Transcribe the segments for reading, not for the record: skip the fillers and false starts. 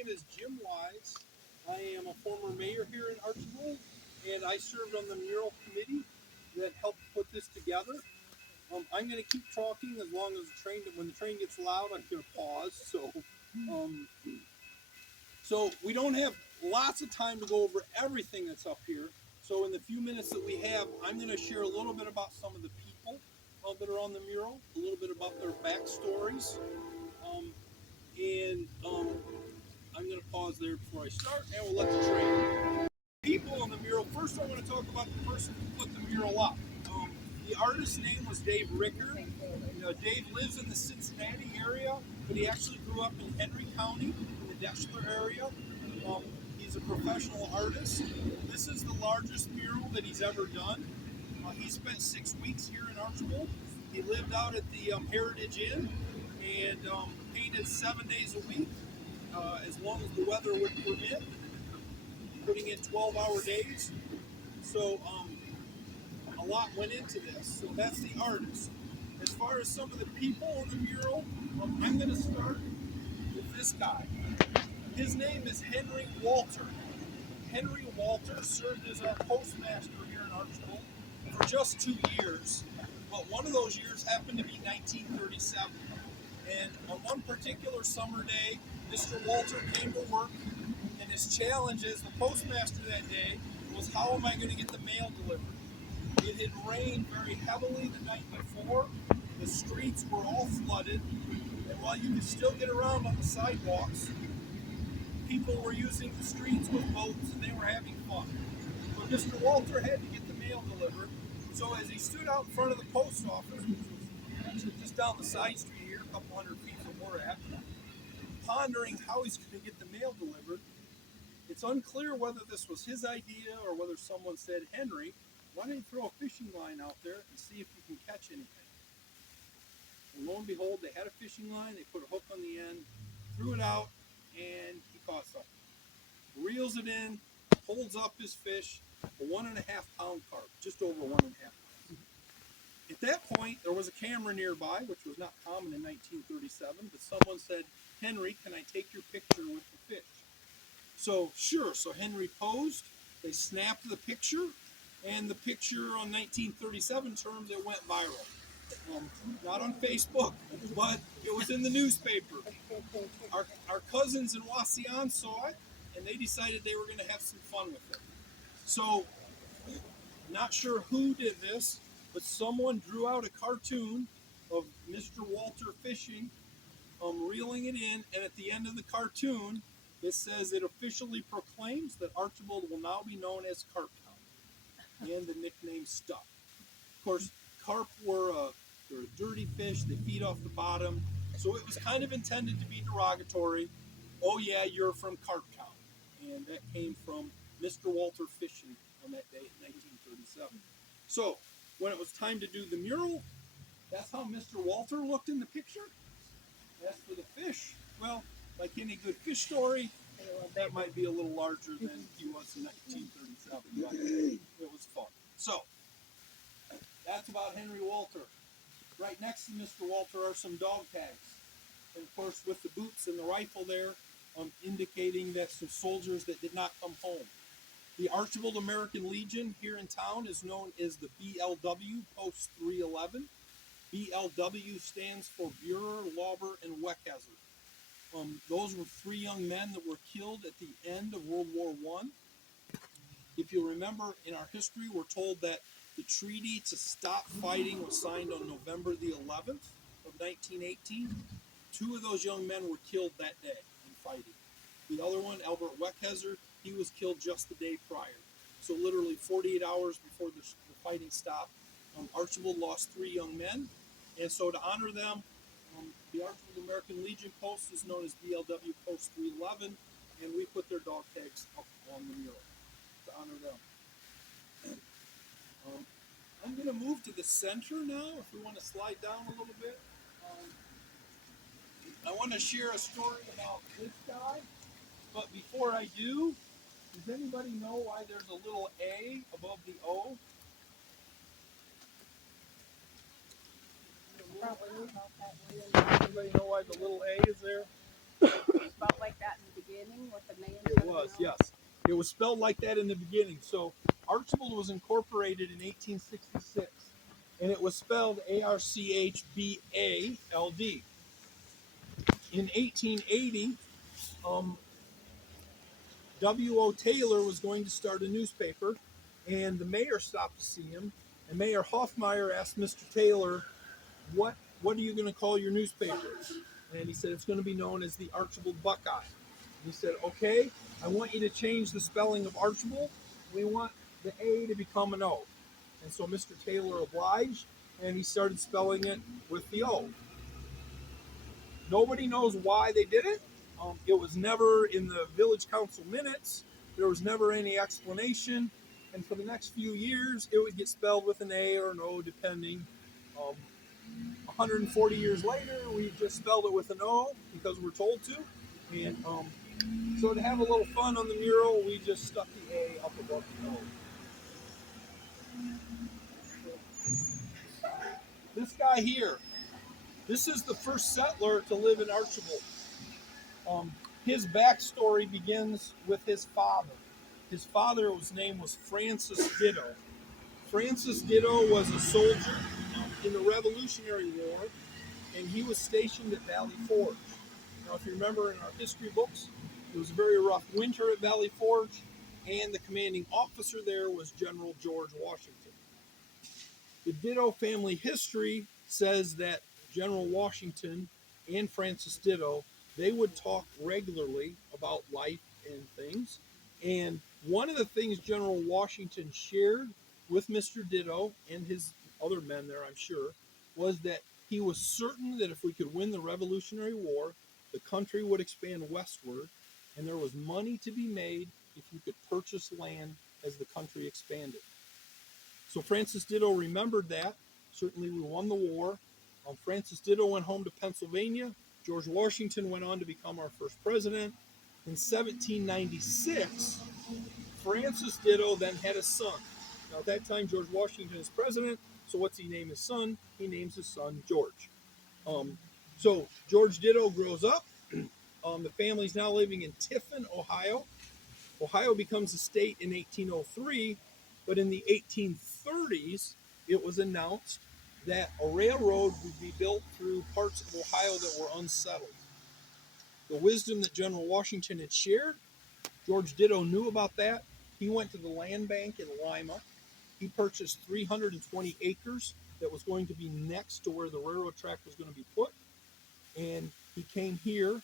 name is Jim Wise. I am a former mayor here in Archbold, and I served on the mural committee that helped put this together. I'm going to keep talking as long as when the train gets loud, I'm going to pause. So we don't have lots of time to go over everything that's up here. So in the few minutes that we have, I'm going to share a little bit about some of the people that are on the mural, a little bit about their backstories, and I'm going to pause there before I start, and we'll let the train. People on the mural. First, I want to talk about the person who put the mural up. The artist's name was Dave Ricker. Dave lives in the Cincinnati area, but he actually grew up in Henry County, in the Deschler area. He's a professional artist. This is the largest mural that he's ever done. He spent 6 weeks here in Archbold. He lived out at the Heritage Inn and painted 7 days a week, as long as the weather would permit, putting in 12-hour days. So a lot went into this. So that's the artist. As far as some of the people on the mural, I'm going to start with this guy. His name is Henry Walter. Henry Walter served as our postmaster here in Archbold for just 2 years, but one of those years happened to be 1937. And on one particular summer day, Mr. Walter came to work, and his challenge as the postmaster that day was, how am I going to get the mail delivered? It had rained very heavily the night before. The streets were all flooded, and while you could still get around on the sidewalks, people were using the streets with boats, and they were having fun. But Mr. Walter had to get the mail delivered, so as he stood out in front of the post office, which was actually just down the side street here, a couple hundred feet from where we're at, pondering how he's going to get the mail delivered, it's unclear whether this was his idea or whether someone said, Henry, why don't you throw a fishing line out there and see if you can catch anything? And lo and behold, they had a fishing line, they put a hook on the end, threw it out, and he caught something. Reels it in, holds up his fish, a 1.5 pound carp, just over 1.5 pounds. At that point, there was a camera nearby, which was not common in 1937, but someone said, Henry, can I take your picture with the fish? So, sure, so Henry posed, they snapped the picture, and the picture on 1937 terms, it went viral. Not on Facebook, but it was in the newspaper. Our cousins in Wauseon saw it, and they decided they were going to have some fun with it. So, not sure who did this, but someone drew out a cartoon of Mr. Walter fishing, reeling it in, and at the end of the cartoon, it says it officially proclaims that Archbold will now be known as Carp Town, and the nickname stuck. Of course, carp they're a dirty fish, they feed off the bottom, so it was kind of intended to be derogatory. Oh yeah, you're from Carp Town. And that came from Mr. Walter fishing on that day in 1937. So, when it was time to do the mural, that's how Mr. Walter looked in the picture. As for the fish, well, like any good fish story, that might be a little larger than he was in 1937, but it was fun. So, that's about Henry Walter. Right next to Mr. Walter are some dog tags. And of course, with the boots and the rifle there, indicating that some soldiers that did not come home. The Archbold American Legion here in town is known as the BLW, Post 311. BLW stands for Burer, Lauber, and Weckezer. Those were 3 young men that were killed at the end of World War I. If you remember, in our history, we're told that the treaty to stop fighting was signed on November the 11th of 1918. 2 of those young men were killed that day in fighting. The other one, Albert Weckezer, he was killed just the day prior. So literally 48 hours before the fighting stopped, Archbold lost 3 young men. And so to honor them, the Archbold American Legion Post is known as BLW Post 311, and we put their dog tags up on the mural to honor them. I'm going to move to the center now, if we want to slide down a little bit. I want to share a story about this guy, but before I do, does anybody know why there's a little A above the O? Anybody know why the little A is there? It's about like that in the beginning. was, yes. It was spelled like that in the beginning. So Archbold was incorporated in 1866, and it was spelled Archbald. In 1880, um, W.O. Taylor was going to start a newspaper, and the mayor stopped to see him. And Mayor Hoffmeyer asked Mr. Taylor, what are you going to call your newspaper? And he said, it's going to be known as the Archbold Buckeye. And he said, okay, I want you to change the spelling of Archbold. We want the A to become an O. And so Mr. Taylor obliged, and he started spelling it with the O. Nobody knows why they did it. It was never in the village council minutes. There was never any explanation. And for the next few years, it would get spelled with an A or an O, depending. 140 years later, we just spelled it with an O because we're told to. And so to have a little fun on the mural, we just stuck the A up above the O. This guy here, this is the first settler to live in Archbold. His backstory begins with his father. His father's name was Francis Ditto. Francis Ditto was a soldier in the Revolutionary War, and he was stationed at Valley Forge. Now, if you remember in our history books, it was a very rough winter at Valley Forge, and the commanding officer there was General George Washington. The Ditto family history says that General Washington and Francis Ditto, they would talk regularly about life and things. And one of the things General Washington shared with Mr. Ditto and his other men there, I'm sure, was that he was certain that if we could win the Revolutionary War, the country would expand westward, and there was money to be made if you could purchase land as the country expanded. So Francis Ditto remembered that. Certainly we won the war. Francis Ditto went home to Pennsylvania. George Washington went on to become our first president. In 1796, Francis Ditto then had a son. Now at that time, George Washington is president. So what's he name his son? He names his son George. So George Ditto grows up. The family's now living in Tiffin, Ohio. Ohio becomes a state in 1803, but in the 1830s, it was announced that a railroad would be built through parts of Ohio that were unsettled. The wisdom that General Washington had shared, George Ditto knew about that. He went to the land bank in Lima. He purchased 320 acres that was going to be next to where the railroad track was going to be put. And he came here.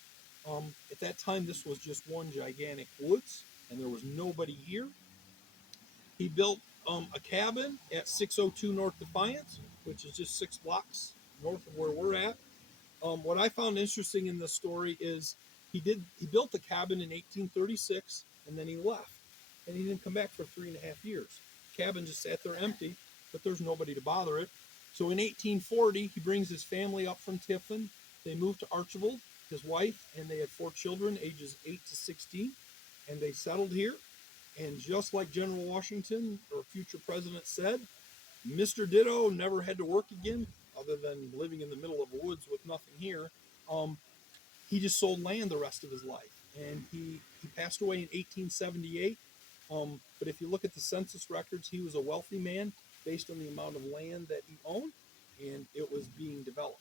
At that time, this was just one gigantic woods, and there was nobody here. He built a cabin at 602 North Defiance, which is just 6 blocks north of where we're at. What I found interesting in this story is he built the cabin in 1836, and then he left, and he didn't come back for 3.5 years. The cabin just sat there empty, but there's nobody to bother it. So in 1840, he brings his family up from Tiffin. They moved to Archbold, his wife, and they had 4 children, ages 8 to 16, and they settled here. And just like General Washington, or future president, said, Mr. Ditto never had to work again, other than living in the middle of the woods with nothing here. He just sold land the rest of his life. And he passed away in 1878. But if you look at the census records, he was a wealthy man based on the amount of land that he owned, and it was being developed.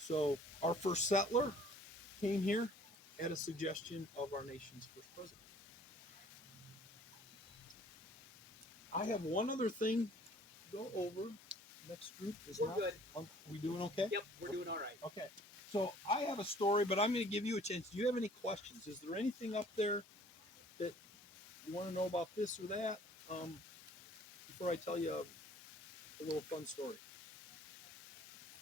So our first settler came here at a suggestion of our nation's first president. I have one other thing to go over. Next group is We're not. good. We doing okay? Yep, we're doing all right. Okay. So I have a story, but I'm going to give you a chance. Do you have any questions? Is there anything up there that you want to know about this or that? Before I tell you a little fun story.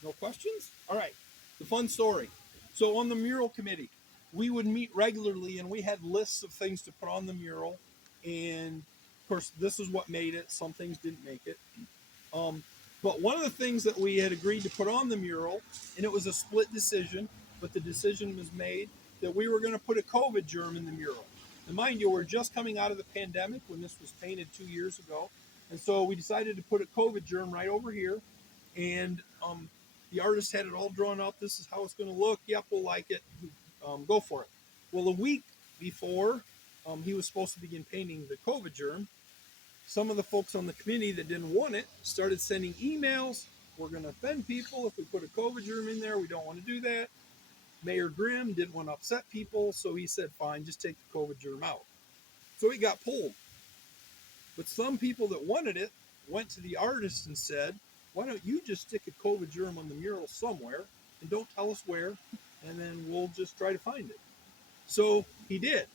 No questions? All right. The fun story. So on the mural committee, we would meet regularly, and we had lists of things to put on the mural. And of course, this is what made it. Some things didn't make it. But one of the things that we had agreed to put on the mural, and it was a split decision, but the decision was made that we were going to put a COVID germ in the mural. And mind you, we're just coming out of the pandemic when this was painted 2 years ago. And so we decided to put a COVID germ right over here. And the artist had it all drawn up. This is how it's going to look. Yep, we'll like it. Go for it. Well, a week before he was supposed to begin painting the COVID germ. Some of the folks on the committee that didn't want it started sending emails. We're going to offend people if we put a COVID germ in there. We don't want to do that. Mayor Grimm didn't want to upset people, so he said, fine, just take the COVID germ out. So it got pulled. But some people that wanted it went to the artist and said, why don't you just stick a COVID germ on the mural somewhere and don't tell us where, and then we'll just try to find it. So he did.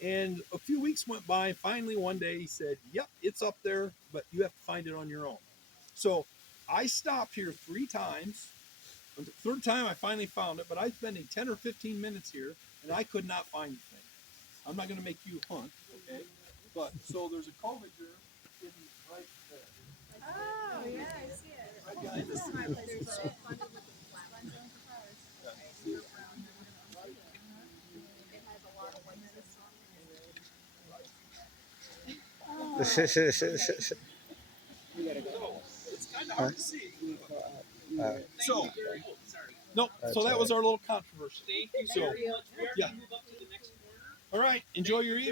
And a few weeks went by. Finally, one day he said, yep, it's up there, but you have to find it on your own. So I stopped here 3 times. On the 3rd time, I finally found it, but I spent 10 or 15 minutes here, and I could not find the thing. I'm not going to make you hunt, okay? But so there's a COVID germ hidden right there. Oh, yeah, I see it. Right, guys? This is my place. There's a funded with the flat ones on the cars. It has a lot of white stuff. So it's kind of hard to see. So, no, so that was our little controversy. So, yeah. All right, enjoy your evening.